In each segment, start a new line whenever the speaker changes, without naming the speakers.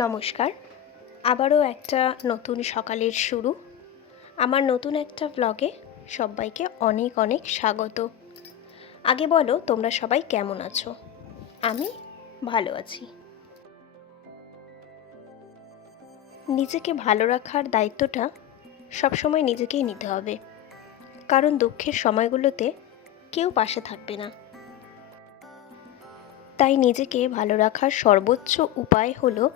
নমস্কার। আবারও একটা নতুন সকালের শুরু। আমার নতুন একটা ব্লগে সবাইকে অনেক অনেক স্বাগত। আগে বলো, তোমরা সবাই কেমন আছো? আমি ভালো আছি। নিজেকে ভালো রাখার দায়িত্বটা সবসময় নিজেকেই নিতে হবে। কারণ দুঃখের সময়গুলোতে কেউ পাশে থাকবে না। তাই নিজেকে ভালো রাখার সর্বোচ্চ উপায় হলো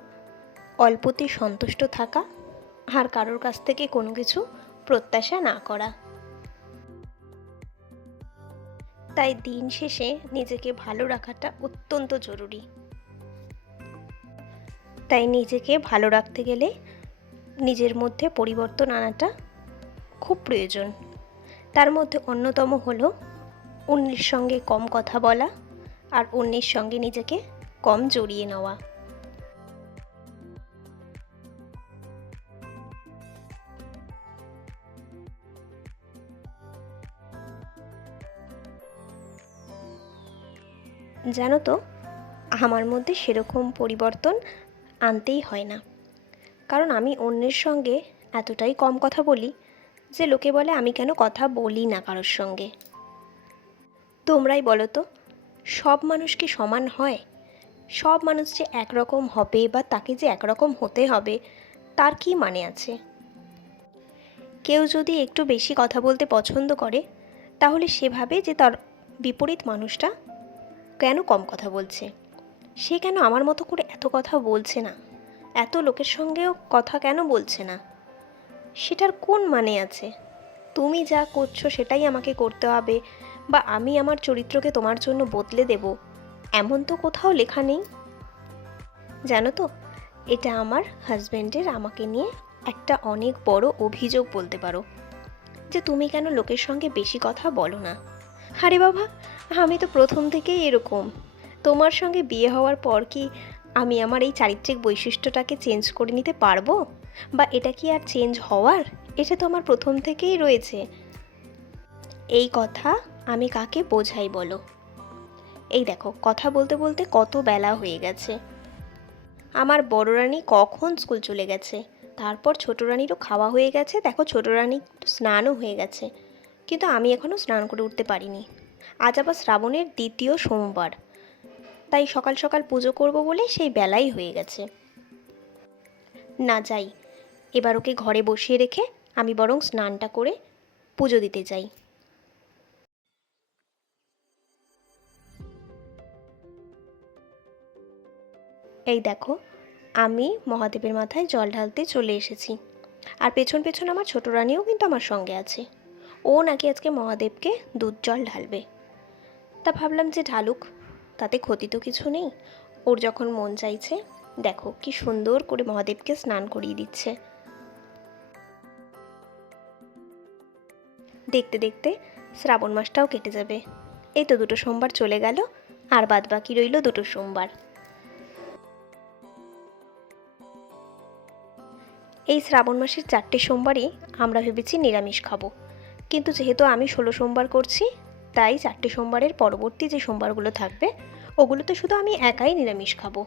অল্পতে সন্তুষ্ট থাকা আর কারোর কাছ থেকে কোনো কিছু প্রত্যাশা না করা। তাই দিন শেষে নিজেকে ভালো রাখাটা অত্যন্ত জরুরি। তাই নিজেকে ভালো রাখতে গেলে নিজের মধ্যে পরিবর্তন আনাটা খুব প্রয়োজন। তার মধ্যে অন্যতম হলো অন্যের সঙ্গে কম কথা বলা আর অন্যের সঙ্গে নিজেকে কম জড়িয়ে নেওয়া। জানো তো, আমার মধ্যে সেরকম পরিবর্তন আনতেই হয় না। কারণ আমি অন্যের সঙ্গে এতটাই কম কথা বলি যে লোকে বলে, আমি কেন কথা বলি না কারোর সঙ্গে? তোমরাই বলো তো, সব মানুষ কি সমান হয়? সব মানুষ যে একরকম হবে বা তাকে যে একরকম হতে হবে, তার কি মানে আছে? কেউ যদি একটু বেশি কথা বলতে পছন্দ করে, তাহলে সেভাবে যে তার বিপরীত মানুষটা কেন কম কথা বলছে? সে কেন আমার মতো করে এত কথা বলছে না? এত লোকের সঙ্গেও কথা কেন বলছে না? সেটার কোন মানে আছে? তুমি যা করছ সেটাই আমাকে করতে হবে বা আমি আমার চরিত্রকে তোমার জন্য বদলে দেব। এমন তো কোথাও লেখা নেই। জানো তো, এটা আমার হাজব্যান্ডের আমাকে নিয়ে একটা অনেক বড় অভিযোগ বলতে পারো। যে তুমি কেন লোকের সঙ্গে বেশি কথা বলো না? আরে বাবা আমি তো প্রথম থেকেই এরকম। তোমার সঙ্গে বিয়ে হওয়ার পর কি আমি আমার এই চারিত্রিক বৈশিষ্ট্যটাকে চেঞ্জ করে নিতে পারব? বা এটা কি আর চেঞ্জ হওয়ার? এটা তো আমার প্রথম থেকেই রয়েছে। এই কথা আমি কাকে বোঝাই বলো? এই দেখো, কথা বলতে বলতে কত বেলা হয়ে গেছে। আমার বড় রানী কখন স্কুল চলে গেছে? তারপর ছোট রানীরও খাওয়া হয়ে গেছে, দেখো ছোট রানী স্নানও হয়ে গেছে। কিন্তু আমি এখনও স্নান করে উঠতে পারিনি। আজ আবার শ্রাবণের দ্বিতীয় সোমবার। তাই সকাল সকাল পুজো করব বলে সেই বেলাই হয়ে গেছে। না যাই, এবার ওকে ঘরে বসিয়ে রেখে আমি বরং স্নানটা করে পুজো দিতে যাই। এই দেখো, আমি মহাদেবের মাথায় জল ঢালতে চলে এসেছি। আর পেছন পেছন আমার ছোট রানীও কিন্তু আমার সঙ্গে আছে। ও নাকি আজকে মহাদেবকে দুধ জল ঢালবে। তা ভাবলাম যে ঢালুক, তাতে ক্ষতি তো কিছু নেই। ওর যখন মন চাইছে, দেখো কি সুন্দর করে মহাদেবকে স্নান করিয়ে দিচ্ছে। দেখতে দেখতে শ্রাবণ মাসটাও কেটে যাবে। এই তো দুটো সোমবার চলে গেল, আর বাদ বাকি রইল দুটো সোমবার। এই শ্রাবণ মাসের চারটে সোমবারই আমরা ভেবেছি নিরামিষ খাব। কিন্তু যেহেতু আমি ষোলো সোমবার করছি তাই চারটে সোমবারের পরবর্তী যে সোমবারগুলো থাকবে, ওগুলোতে শুধু আমি একাই নিরামিষ খাব।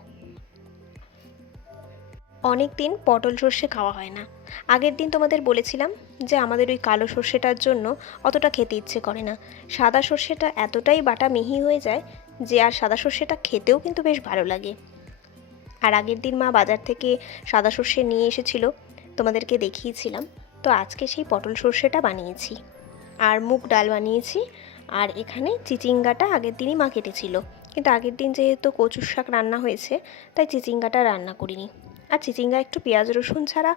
অনেক দিন পটল সর্ষে খাওয়া হয় না। আগের দিন তোমাদের বলেছিলাম যে আমাদের ওই কালো সর্ষেটার জন্য অতটা খেতে ইচ্ছে করে না। সাদা সর্ষেটা এতটাই বাটা মিহি হয়ে যায় যে আর সাদা সর্ষেটা খেতেও কিন্তু বেশ ভালো লাগে। আর আগের দিন মা বাজার থেকে সাদা সর্ষে নিয়ে এসেছিল, তোমাদেরকে দেখিয়েছিলাম। তো আজকে সেই পটল সর্ষেটা বানিয়েছি। আর মুগ ডাল বানিয়েছি আর এখানে চিচিঙ্গাটা আগের দিনই মা কেটেছিল। কিন্তু আগের দিন যেহেতু কচুর শাক রান্না হয়েছে, তাই চিচিঙ্গাটা রান্না করিনি। আর চিচিঙ্গা একটু পেঁয়াজ, রসুন ছাড়া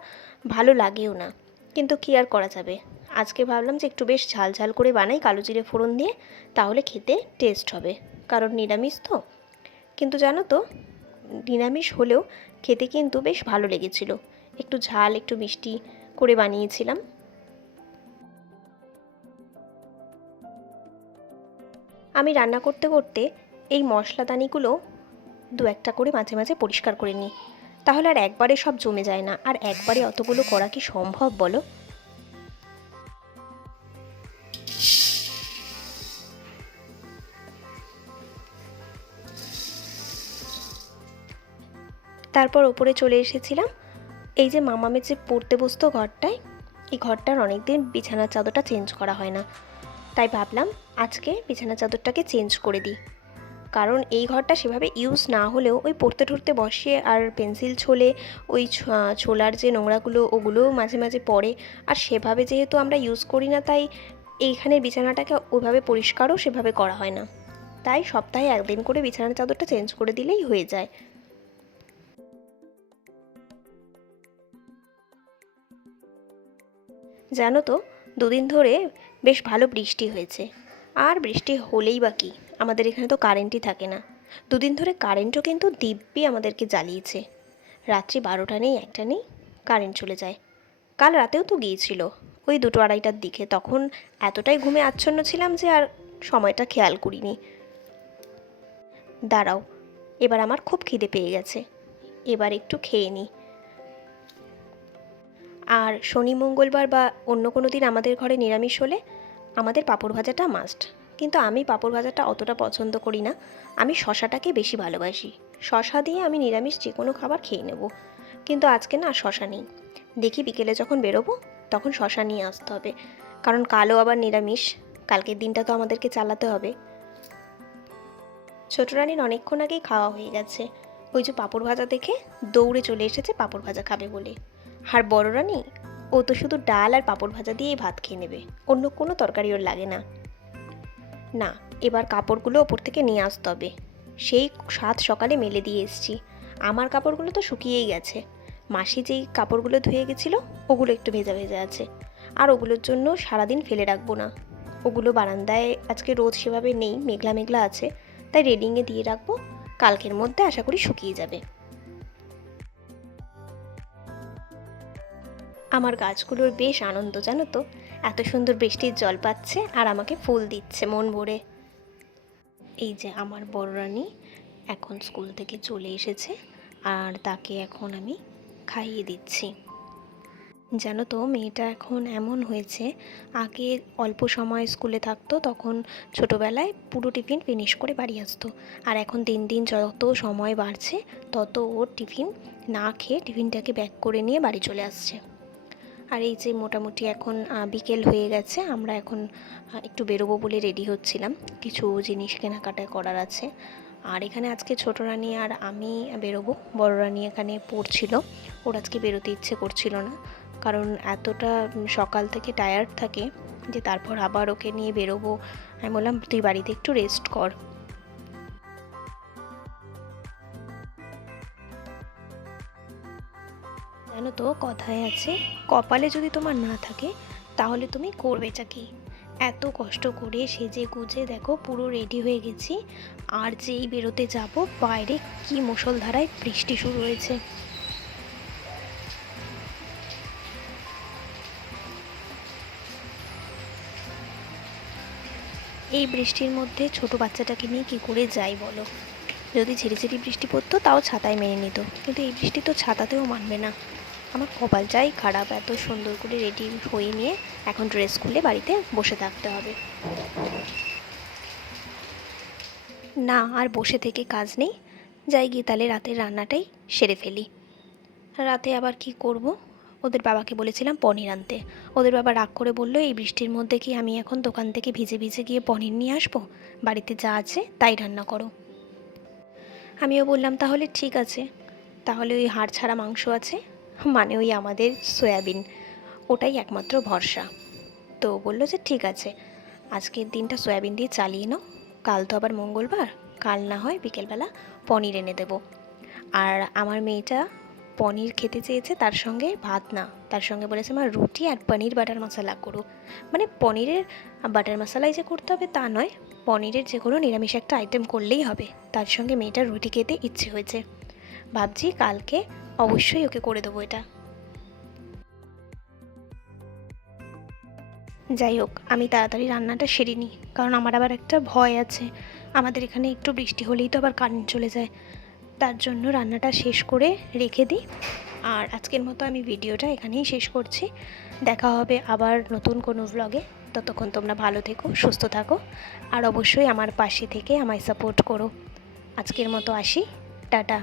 ভালো লাগেও না। কিন্তু কী আর করা যাবে? আজকে ভাবলাম যে একটু বেশ ঝাল ঝাল করে বানাই কালো জিরে ফোড়ন দিয়ে, তাহলে খেতে টেস্ট হবে। কারণ নিরামিষ তো। কিন্তু জানো তো, নিরামিষ হলেও খেতে কিন্তু বেশ ভালো লেগেছিল। একটু ঝাল, একটু মিষ্টি করে বানিয়েছিলাম। আমি রান্না করতে করতে এই মশলাদানিগুলো দু একটা করে মাঝে মাঝে পরিষ্কার করে নিই। তাহলে আর একবারে সব জমে যায় না। আর একবারে অতগুলো করা কি সম্ভব বলো? তারপর ওপরে চলে এসেছিলাম। এই যে মামামের যে পড়তে বসতো ঘরটায়, এই ঘরটার অনেক দিন বিছানার চাদরটা চেঞ্জ করা হয় না। তাই ভাবলাম আজকে বিছানার চাদরটাকে চেঞ্জ করে দিই। কারণ এই ঘরটা সেভাবে ইউজ না হলেও ওই পড়তে টড়তে বসে আর পেন্সিল ছোলে, ওই ছোলার যে নোংরাগুলো ওগুলোও মাঝে মাঝে পড়ে। আর সেভাবে যেহেতু আমরা ইউজ করি না, তাই এইখানের বিছানাটাকে ওইভাবে পরিষ্কারও সেভাবে করা হয় না। তাই সপ্তাহে একদিন করে বিছানার চাদরটা চেঞ্জ করে দিলেই হয়ে যায়। জানো তো, দুদিন ধরে বেশ ভালো বৃষ্টি হয়েছে। আর বৃষ্টি হলেই বা কি? আমাদের এখানে তো কারেন্টই থাকে না। দুদিন ধরে কারেন্টও কিন্তু দিব্যি আমাদেরকে জ্বালিয়েছে। রাত্রি বারোটা নেই, একটা নেই কারেন্ট চলে যায়। কাল রাতেও তো গিয়েছিল। ওই দুটো আড়াইটার দিকে। তখন এতটাই ঘুমে আচ্ছন্ন ছিলাম যে আর সময়টা খেয়াল করিনি। দাঁড়াও, এবার আমার খুব খিদে পেয়ে গেছে। এবার একটু খেয়ে নিই আর শনি মঙ্গলবার বা অন্য কোনো দিন আমাদের ঘরে নিরামিষ হলে আমাদের পাঁপড় ভাজাটা মাস্ট কিন্তু আমি পাঁপড় ভাজাটা অতটা পছন্দ করি না। আমি শশাটাকে বেশি ভালোবাসি। শশা দিয়ে আমি নিরামিষ যে কোনো খাবার খেয়ে নেব। কিন্তু আজকে না শশা নেই। দেখি বিকেলে যখন বেরোবো, তখন শশা নিয়ে আসতে হবে। কারণ কালও আবার নিরামিষ। কালকের দিনটা তো আমাদেরকে চালাতে হবে। ছোট রানীর অনেকক্ষণ আগেই খাওয়া হয়ে গেছে। ওই যে পাঁপড় ভাজা দেখে দৌড়ে চলে এসেছে পাঁপড় ভাজা খাবে বলে। আর বড় রানী, ও তো শুধু ডাল আর পাঁপড় ভাজা দিয়েই ভাত খেয়ে নেবে, অন্য কোনো তরকারি ওর লাগে না। না, এবার কাপড়গুলো ওপর থেকে নিয়ে আসতে হবে। সেই সাত সকালে মেলে দিয়ে এসছি। আমার কাপড়গুলো তো শুকিয়েই গেছে। মাসি যেই কাপড়গুলো ধুয়ে গেছিল, ওগুলো একটু ভেজা ভেজা আছে। আর ওগুলোর জন্য সারাদিন ফেলে রাখব না। ওগুলো বারান্দায় আজকে রোদ সেভাবে নেই, মেঘলা মেঘলা আছে। তাই রেডিংয়ে দিয়ে রাখব। কালকের মধ্যে আশা করি শুকিয়ে যাবে। আমার গাছগুলোর বেশ আনন্দ, জানো তো? এত সুন্দর বৃষ্টির জল পাচ্ছে আর আমাকে ফুল দিচ্ছে মন ভরে। এই যে আমার বড় রানী এখন স্কুল থেকে চলে এসেছে আর তাকে এখন আমি খাইয়ে দিচ্ছি। জানো তো, মেয়েটা এখন এমন হয়েছে, আগে অল্প সময় স্কুলে থাকতো, তখন ছোটোবেলায় পুরো টিফিন ফিনিশ করে বাড়ি আসতো। আর এখন দিন দিন যত সময় বাড়ছে, তত ওর টিফিন না খেয়ে টিফিনটাকে ব্যাক করে নিয়ে বাড়ি চলে আসছে। আর এই যে মোটামুটি এখন বিকেল হয়ে গেছে, আমরা এখন একটু বেরোবো বলে রেডি হচ্ছিলাম। কিছু জিনিস কেনাকাটা করার আছে। আর এখানে আজকে ছোট রানী আর আমি বেরোবো। বড় রানী এখানে পড়ছিল। ওর আজকে বেরোতে ইচ্ছে করছিল না। কারণ এতটা সকাল থেকে টায়ার্ড থাকে যে তারপর আবার ওকে নিয়ে বেরোবো। আমি বললাম, তুই বাড়িতে একটু রেস্ট কর। জানো তো কথায় আছে, কপালে যদি তোমার না থাকে, তাহলে তুমি করবেটা কি? এত কষ্ট করে সেজে গুজে দেখো পুরো রেডি হয়ে গেছি, আর যেই বেরোতে যাব, বাইরে কি মুষলধারায় বৃষ্টি শুরু হয়েছে। এই বৃষ্টির মধ্যে ছোট বাচ্চাটাকে নিয়ে কি করে যাই বলো? যদি ঝিরিঝিরি বৃষ্টি পড়তো, তাও ছাতায় মেনে নিত। কিন্তু এই বৃষ্টি তো ছাতাতেও মানবে না। আমার কপালটাই খারাপ, এত সুন্দর করে রেডি হয়ে নিয়ে এখন ড্রেস খুলে বাড়িতে বসে থাকতে হবে। না, আর বসে থেকে কাজ নেই। যাই গিয়ে তাহলে রাতের রান্নাটাই সেরে ফেলি। রাতে আবার কি করব? ওদের বাবাকে বলেছিলাম পনির আনতে। ওদের বাবা রাগ করে বলল, এই বৃষ্টির মধ্যে কি আমি এখন দোকান থেকে ভিজে ভিজে গিয়ে পনির নিয়ে আসব? বাড়িতে যা আছে তাই রান্না করো। আমিও বললাম, তাহলে ঠিক আছে। তাহলে ওই হাড় ছাড়া মাংস আছে মানে ওই আমাদের সয়াবিন। ওটাই একমাত্র ভরসা। তো বলল যে ঠিক আছে, আজকের দিনটা সয়াবিন দিয়ে চালিয়ে নাও। কাল তো আবার মঙ্গলবার, কাল না হয় বিকেলবেলা পনির এনে দেবো। আর আমার মেয়েটা পনির খেতে চেয়েছে তার সঙ্গে ভাত না, তার সঙ্গে বলেছে আমার রুটি আর পনির বাটার মশলা করো। মানে পনিরের বাটার মশলাই যে করতে হবে তা নয়, পনিরের যে কোনো নিরামিষ একটা আইটেম করলেই হবে। তার সঙ্গে মেয়েটার রুটি খেতে ইচ্ছে হয়েছে। ভাবছি কালকে অবশ্যই ওকে করে দেবো এটা। যাই হোক, আমি তাড়াতাড়ি রান্নাটা সেরে নিই, কারণ আমার আবার একটা ভয় আছে। আমাদের এখানে একটু বৃষ্টি হলেই তো আবার কারেন্ট চলে যায়। তার জন্য রান্নাটা শেষ করে রেখে দিই। আর আজকের মতো আমি ভিডিওটা এখানেই শেষ করছি। দেখা হবে আবার নতুন কোনো ভ্লগে ততক্ষণ তোমরা ভালো থেকো, সুস্থ থাকো, আর অবশ্যই আমার পাশে থেকে আমায় সাপোর্ট করো। আজকের মতো আসি। টাটা।